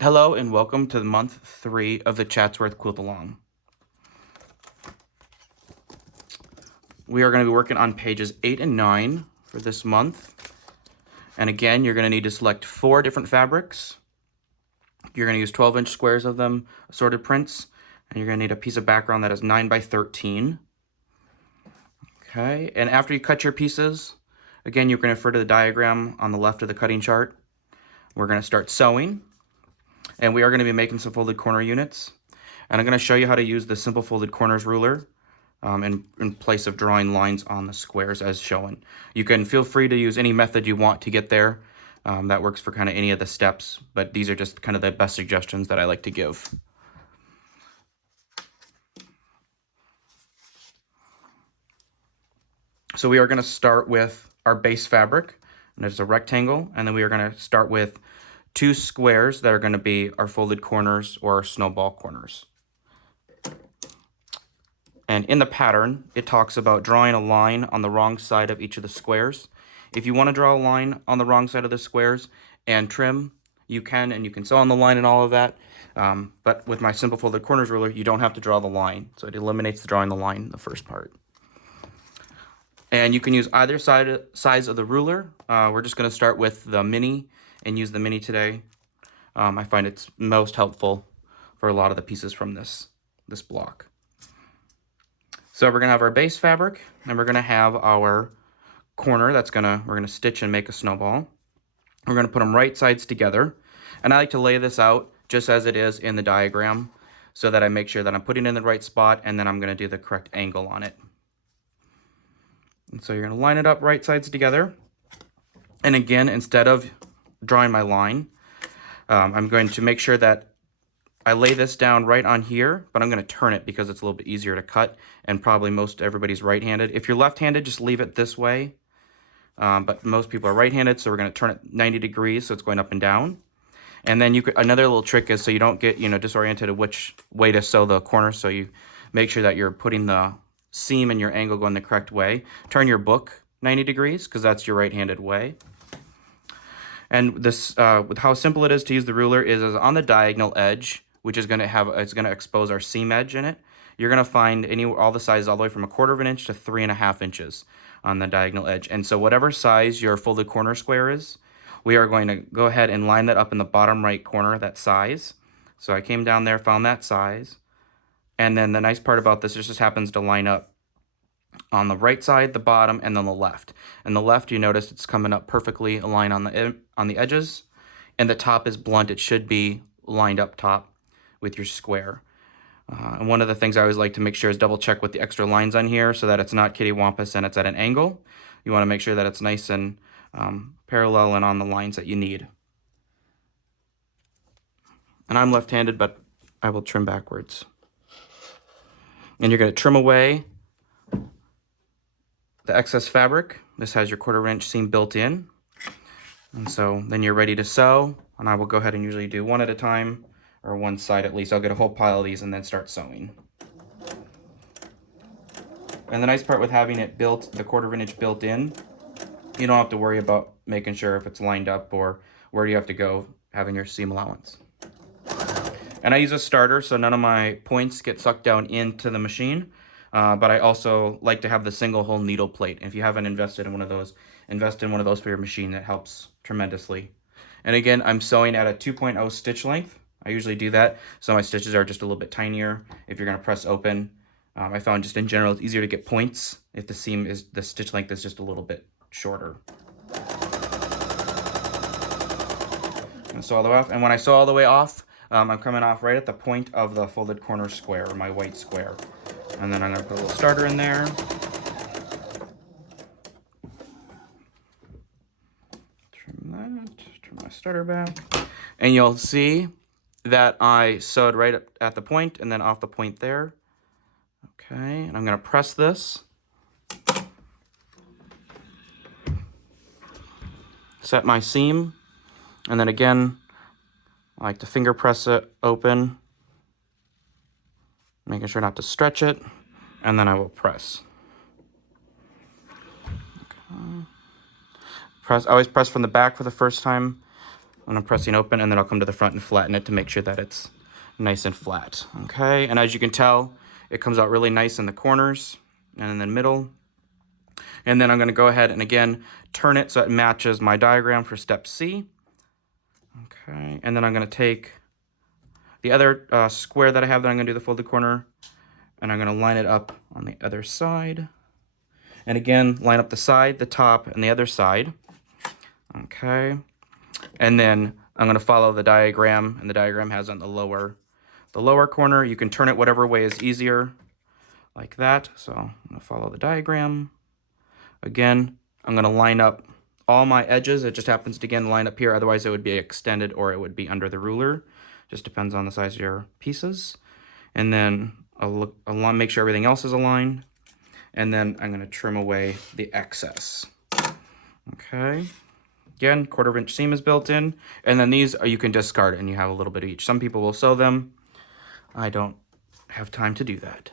Hello and welcome to month 3 of the Chatsworth Quilt-Along. We are going to be working on pages 8 and 9 for this month. And again, you're going to need to select 4 different fabrics. You're going to use 12-inch squares of them, assorted prints, and you're going to need a piece of background that is 9 by 13. Okay, and after you cut your pieces, again, you're going to refer to the diagram on the left of the cutting chart. We're going to start sewing. And we are going to be making some folded corner units. And I'm going to show you how to use the simple folded corners ruler in place of drawing lines on the squares as shown. You can feel free to use any method you want to get there. That works for kind of any of the steps, but these are just kind of the best suggestions that I like to give. So we are going to start with our base fabric, and it's a rectangle, and then we are going to start with 2 squares that are going to be our folded corners or our snowball corners. And in the pattern, it talks about drawing a line on the wrong side of each of the squares. If you want to draw a line on the wrong side of the squares and trim, you can, and you can sew on the line and all of that. But with my simple folded corners ruler, you don't have to draw the line. So it eliminates the drawing the line in the first part. And you can use either size of the ruler. We're just going to start with the mini and use the mini today. I find it's most helpful for a lot of the pieces from this block. So we're going to have our base fabric, and we're going to have our corner we're going to stitch and make a snowball. We're going to put them right sides together. And I like to lay this out just as it is in the diagram so that I make sure that I'm putting it in the right spot, and then I'm going to do the correct angle on it. And so you're going to line it up right sides together. And again, instead of drawing my line, I'm going to make sure that I lay this down right on here, but I'm going to turn it because it's a little bit easier to cut, and probably most everybody's right-handed. If you're left-handed, just leave it this way. But most people are right-handed, so we're going to turn it 90 degrees so it's going up and down. And then another little trick is so you don't get disoriented of which way to sew the corner, so you make sure that you're putting the seam and your angle going the correct way. Turn your book 90 degrees because that's your right-handed way. And this, with how simple it is to use the ruler, is on the diagonal edge, which is going to expose our seam edge in it. You're going to find all the sizes all the way from 1/4 inch to 3.5 inches on the diagonal edge. And so whatever size your folded corner square is, we are going to go ahead and line that up in the bottom right corner, that size. So I came down there, found that size. And then the nice part about this, it just happens to line up on the right side, the bottom, and then the left. And the left, you notice it's coming up perfectly aligned on the edges, and the top is blunt. It should be lined up top with your square. And one of the things I always like to make sure is double check with the extra lines on here so that it's not kittywampus and it's at an angle. You want to make sure that it's nice and parallel and on the lines that you need. And I'm left-handed, but I will trim backwards. And you're going to trim away the excess fabric. This has your 1/4 inch seam built in. And so then you're ready to sew. And I will go ahead and usually do one at a time, or one side at least. I'll get a whole pile of these and then start sewing. And the nice part with having it built, the 1/4 inch built in, you don't have to worry about making sure if it's lined up or where you have to go having your seam allowance. And I use a starter so none of my points get sucked down into the machine. But I also like to have the single hole needle plate. If you haven't invested in one of those, invest in one of those for your machine. That helps tremendously. And again, I'm sewing at a 2.0 stitch length. I usually do that so my stitches are just a little bit tinier if you're going to press open. I found just in general it's easier to get points if the stitch length is just a little bit shorter. And sew all the way off. And when I sew all the way off, I'm coming off right at the point of the folded corner square, or my white square. And then I'm going to put a little starter in there. Trim my starter back. And you'll see that I sewed right at the point and then off the point there. Okay, and I'm going to press this. Set my seam. And then again, I like to finger press it open, making sure not to stretch it, and then I will press. Okay. Always press from the back for the first time, And I'm pressing open, and then I'll come to the front and flatten it to make sure that it's nice and flat. Okay, and as you can tell, it comes out really nice in the corners and in the middle. And then I'm going to go ahead and again turn it so it matches my diagram for step C. Okay, and then I'm going to take the other square that I have that I'm going to do the folded corner, and I'm going to line it up on the other side. And again, line up the side, the top, and the other side. Okay, and then I'm going to follow the diagram, and the diagram has on the lower corner. You can turn it whatever way is easier, like that. So I'm going to follow the diagram. Again, I'm going to line up all my edges. It just happens to, again, line up here. Otherwise, it would be extended or it would be under the ruler. Just depends on the size of your pieces. And then I'll make sure everything else is aligned. And then I'm going to trim away the excess. Okay. Again, 1/4 inch seam is built in. And then these you can discard and you have a little bit of each. Some people will sew them. I don't have time to do that.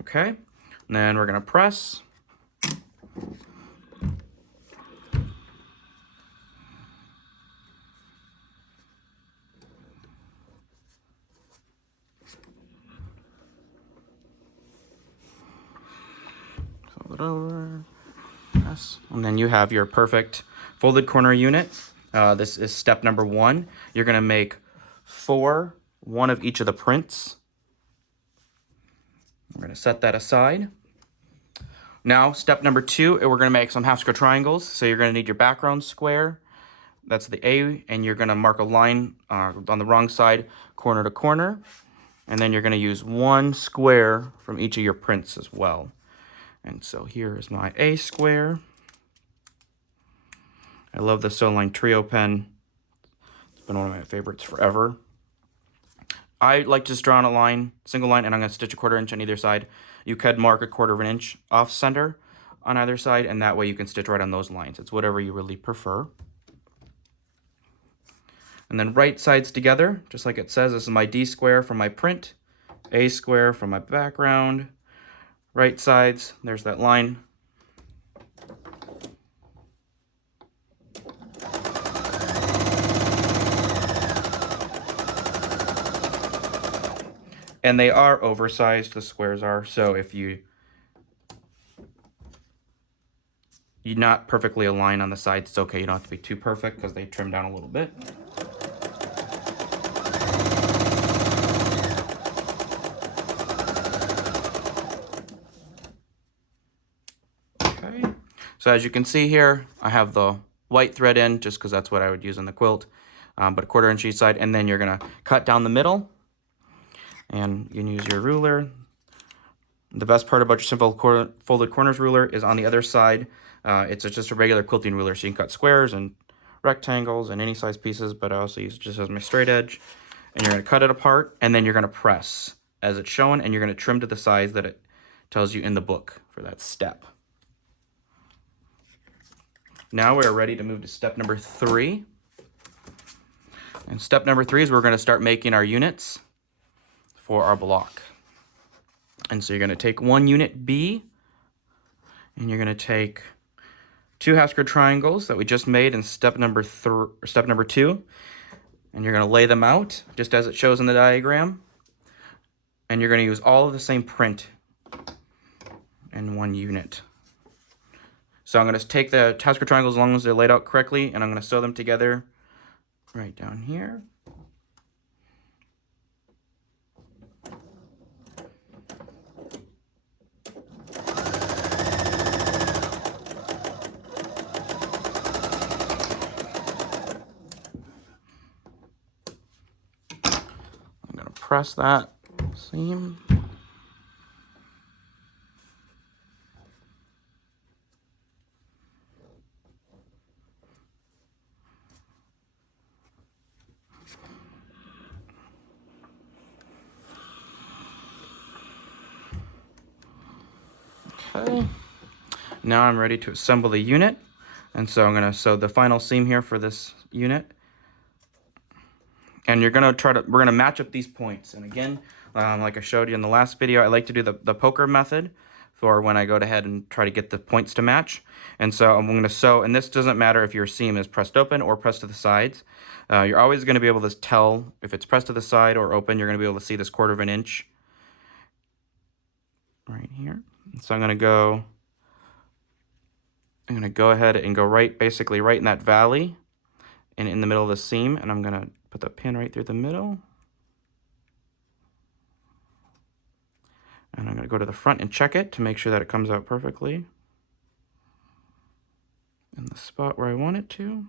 Okay, and then we're going to press. Fold it over. Press. And then you have your perfect folded corner unit. This is step number 1. You're going to make 4, one of each of the prints. We're going to set that aside. Now, step number 2, we're going to make some half square triangles. So you're going to need your background square. That's the A, and you're going to mark a line on the wrong side, corner to corner. And then you're going to use 1 square from each of your prints as well. And so here is my A square. I love the Sew Line Trio pen. It's been one of my favorites forever. I like to just draw on a line, single line, and I'm going to stitch a 1/4 inch on either side. You could mark a 1/4 inch off center on either side, and that way you can stitch right on those lines. It's whatever you really prefer. And then right sides together, just like it says, this is my D square from my print, A square from my background. Right sides, there's that line. And they are oversized, the squares are, so if you're not perfectly aligned on the sides, it's okay. You don't have to be too perfect because they trim down a little bit. Okay, so as you can see here, I have the white thread in just because that's what I would use in the quilt, but a 1/4 inch each side, and then you're going to cut down the middle. And you can use your ruler. The best part about your simple folded corners ruler is on the other side. It's just a regular quilting ruler, so you can cut squares and rectangles and any size pieces, but I also use it just as my straight edge. And you're going to cut it apart, and then you're going to press as it's shown, and you're going to trim to the size that it tells you in the book for that step. Now we're ready to move to step number 3. And step number 3 is we're going to start making our units for our block. And so you're going to take 1 unit B, and you're going to take 2 half square triangles that we just made in step number 2, and you're going to lay them out just as it shows in the diagram. And you're going to use all of the same print in 1 unit. So I'm going to take the half square triangles as long as they're laid out correctly, and I'm going to sew them together right down here. Press that seam. Okay. Now I'm ready to assemble the unit. And so I'm going to sew the final seam here for this unit. And we're going to match up these points. And again, like I showed you in the last video, I like to do the poker method for when I go ahead and try to get the points to match. And so I'm going to sew, and this doesn't matter if your seam is pressed open or pressed to the sides. You're always going to be able to tell if it's pressed to the side or open. You're going to be able to see this 1/4 inch right here. So I'm going to go ahead and go basically right in that valley and in the middle of the seam, and I'm going to put the pin right through the middle. And I'm going to go to the front and check it to make sure that it comes out perfectly in the spot where I want it to.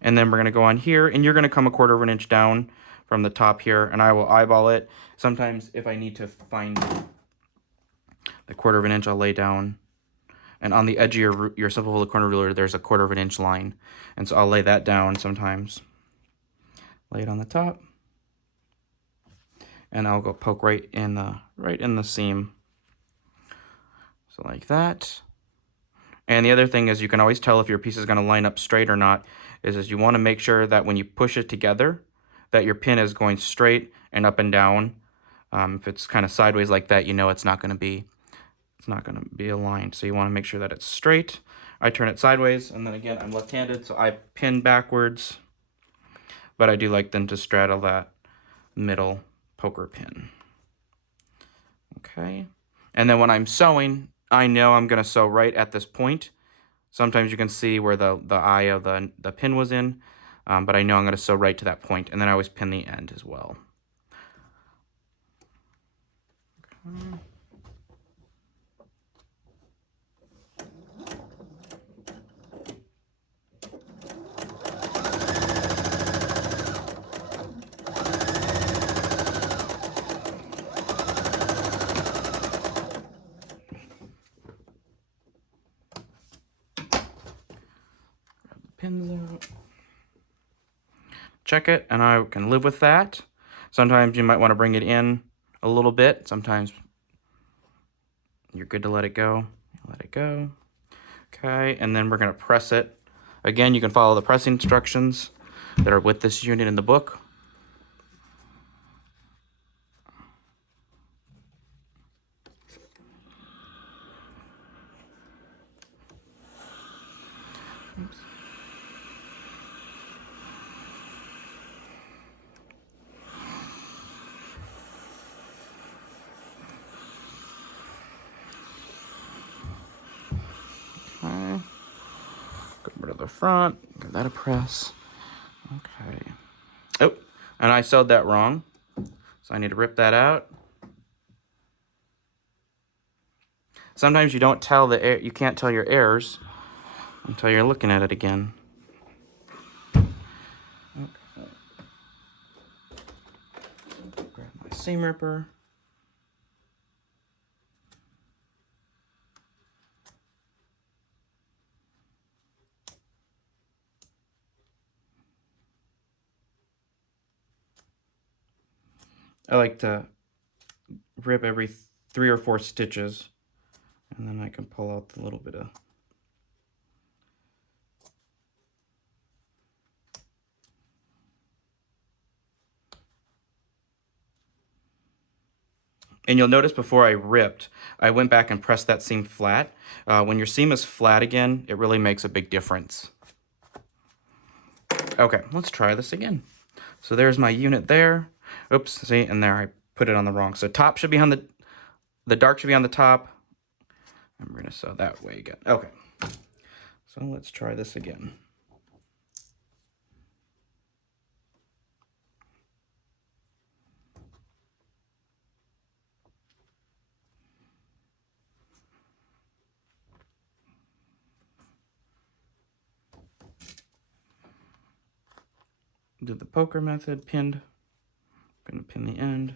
And then we're going to go on here, and you're going to come 1/4 inch down from the top here, and I will eyeball it. Sometimes if I need to find the 1/4 inch, I'll lay down. And on the edge of your simple folded corner ruler, there's a 1/4 inch line. And so I'll lay that down sometimes. Lay it on the top. And I'll go poke right in the seam. So like that. And the other thing is, you can always tell if your piece is going to line up straight or not, is you want to make sure that when you push it together, that your pin is going straight and up and down. If it's kind of sideways like that, you know it's not going to be aligned. So you want to make sure that it's straight. I turn it sideways, and then again, I'm left-handed, so I pin backwards. But I do like them to straddle that middle poker pin. Okay. And then when I'm sewing, I know I'm going to sew right at this point. Sometimes you can see where the eye of the pin was in, but I know I'm going to sew right to that point, and then I always pin the end as well. Okay. Pins out. Check it, and I can live with that. Sometimes you might want to bring it in a little bit. Sometimes you're good to let it go. Let it go. Okay, and then we're going to press it. Again, you can follow the pressing instructions that are with this unit in the book. Oops. Okay. Go over to the front. Give that a press. Okay. Oh, and I sewed that wrong, so I need to rip that out. Sometimes you don't tell you can't tell your errors until you're looking at it again. Okay. Grab my seam ripper. I like to rip every 3 or 4 stitches, and then I can pull out the little bit of and you'll notice before I ripped, I went back and pressed that seam flat. When your seam is flat again, it really makes a big difference. Okay, let's try this again. So there's my unit there. Oops, see, and there I put it on the wrong. So top should be on the dark should be on the top. And we're gonna sew that way again. Okay, so let's try this again. Do the poker method, pinned. I'm gonna pin the end.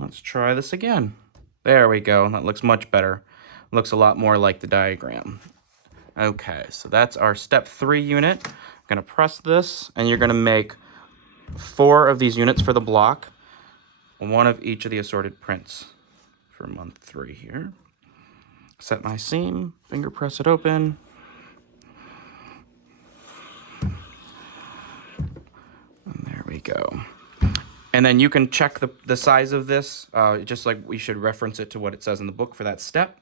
Let's try this again. There we go. That looks much better. Looks a lot more like the diagram. Okay, so that's our step 3 unit. I'm gonna press this, and you're gonna make 4 of these units for the block, 1 of each of the assorted prints for month 3 here. Set my seam, finger press it open. And there we go. And then you can check the size of this, just like we should reference it to what it says in the book for that step.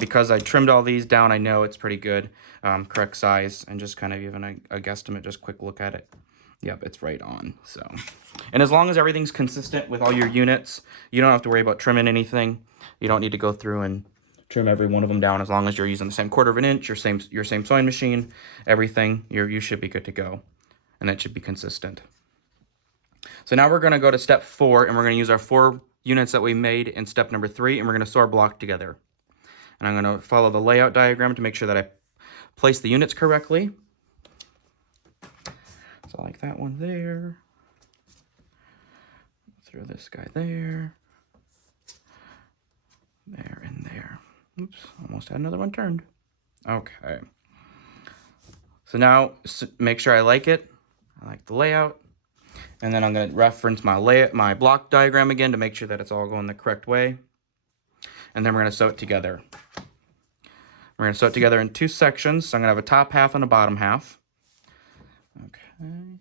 Because I trimmed all these down, I know it's pretty good, correct size, and just kind of even a guesstimate, just quick look at it. Yep, it's right on, so. And as long as everything's consistent with all your units, you don't have to worry about trimming anything. You don't need to go through and trim every one of them down. As long as you're using the same 1/4 of an inch, your same sewing machine, everything, you should be good to go. And that should be consistent. So now we're gonna go to step 4, and we're gonna use our 4 units that we made in step number 3, and we're gonna sew our block together. And I'm going to follow the layout diagram to make sure that I place the units correctly. So like that one there. Throw this guy there. There and there. Oops, almost had another one turned. Okay. So now make sure I like it. I like the layout. And then I'm going to reference my block diagram again to make sure that it's all going the correct way. And then we're going to sew it together. We're going to sew it together in 2 sections. So I'm going to have a top half and a bottom half. Okay. And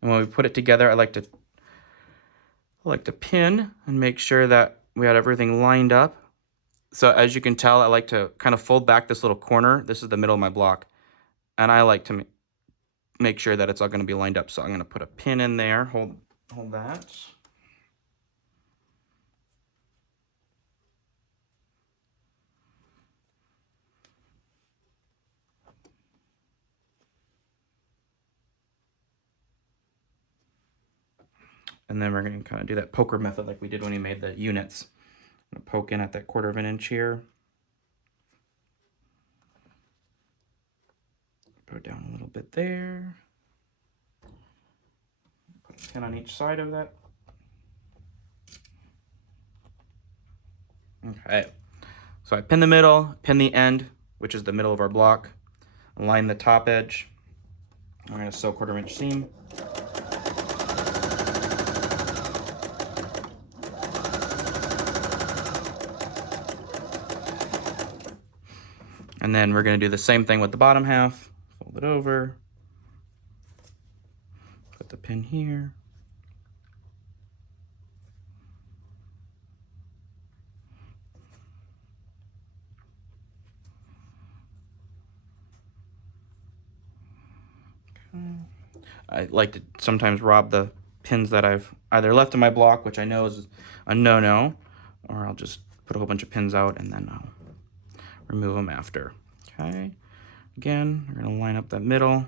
when we put it together, I like to pin and make sure that we had everything lined up. So as you can tell, I like to kind of fold back this little corner. This is the middle of my block. And I like to make sure that it's all going to be lined up. So I'm going to put a pin in there. Hold that. And then we're going to kind of do that poker method like we did when we made the units. I'm going to poke in at that 1/4 of an inch here. Go down a little bit there. Put a pin on each side of that. Okay. So I pin the middle, pin the end, which is the middle of our block. Align the top edge. We're going to sew 1/4 inch seam. And then we're going to do the same thing with the bottom half. Fold it over. Put the pin here. Okay. I like to sometimes rob the pins that I've either left in my block, which I know is a no-no, or I'll just put a whole bunch of pins out and then I'll remove them after. Okay, again, we're going to line up that middle.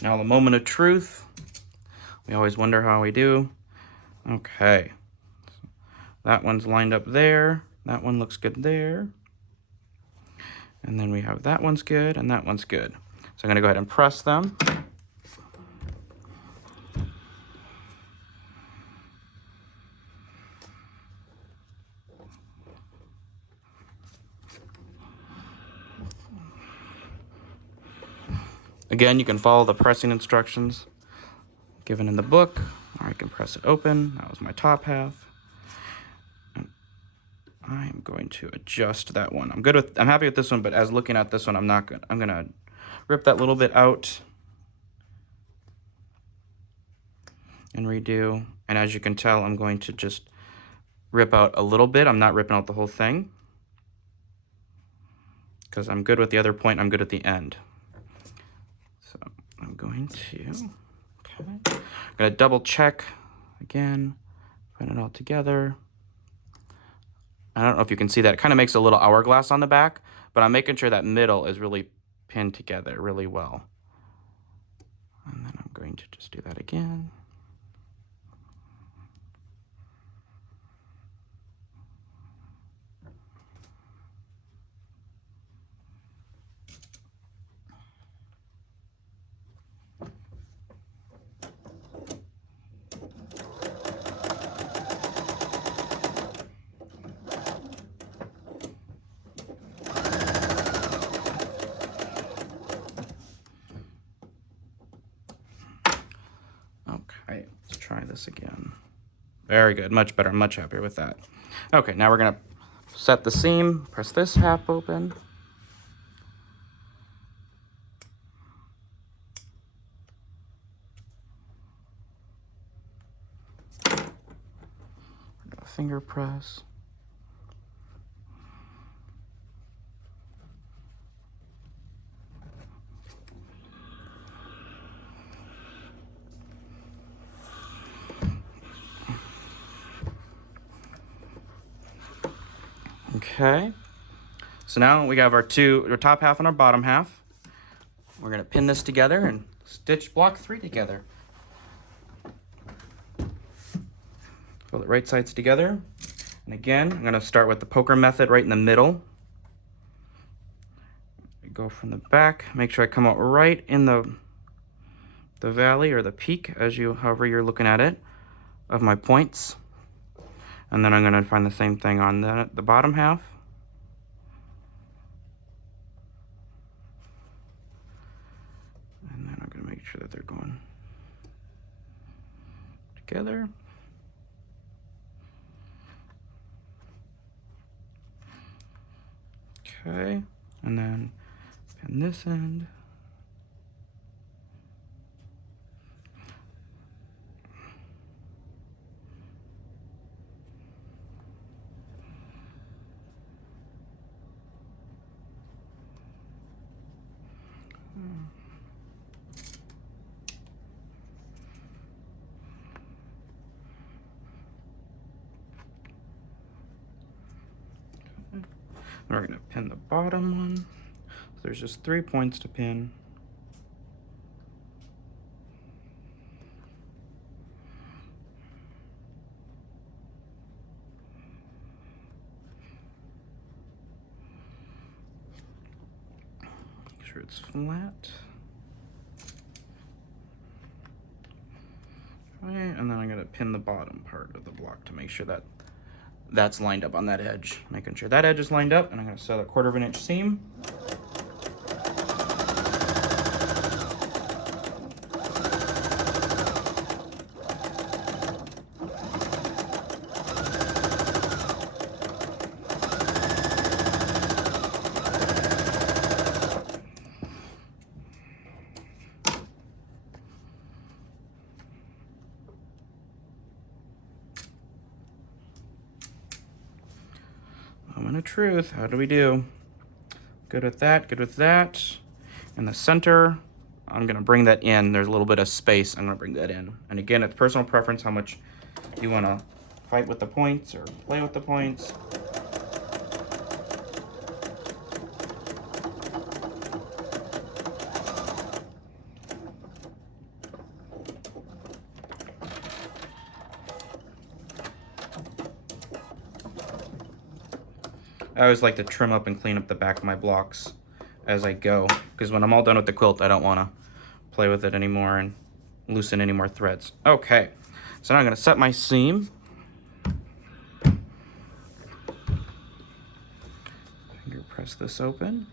Now the moment of truth. We always wonder how we do. Okay. That one's lined up there. That one looks good there. And then we have that one's good and that one's good. So I'm going to go ahead and press them. Again, you can follow the pressing instructions given in the book, or I can press it open. That was my top half. And I'm going to adjust that one. I'm happy with this one, but as looking at this one, I'm gonna rip that little bit out and redo. And as you can tell, I'm going to just rip out a little bit. I'm not ripping out the whole thing because I'm good with the other point. I'm good at the end. So I'm going to, I'm going to double check again, put it all together. I don't know if you can see that. It kind of makes a little hourglass on the back, but I'm making sure that middle is really pinned together really well. And then I'm going to just do that again. Okay, let's try this again. Very good, much better, much happier with that. Okay, now we're gonna set the seam, press this half open. Finger press. Okay, so now we have our top half and our bottom half. We're gonna pin this together and stitch block 3 together. Pull the right sides together. And again, I'm gonna start with the poker method right in the middle. Go from the back, make sure I come out right in the valley or the peak, however you're looking at it, of my points. And then I'm gonna find the same thing on the bottom half. And then I'm gonna make sure that they're going together. Okay, and then pin this end. We're going to pin the bottom one. So there's just 3 points to pin. Make sure it's flat. Okay, and then I'm going to pin the bottom part of the block to make sure that that's lined up on that edge. Making sure that edge is lined up, and I'm going to sew a 1/4 inch seam. Moment of truth, how do we do? Good with that, good with that. In the center, I'm gonna bring that in. There's a little bit of space, I'm gonna bring that in. And again, it's personal preference how much you wanna fight with the points or play with the points. I always like to trim up and clean up the back of my blocks as I go, because when I'm all done with the quilt, I don't want to play with it anymore and loosen any more threads. Okay, so now I'm going to set my seam. Finger press this open.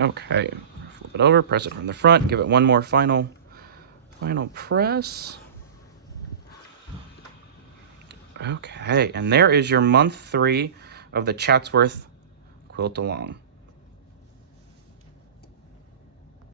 Okay, flip it over, press it from the front, give it one more final press. Okay, and there is your month 3 of the Chatsworth Quilt-Along.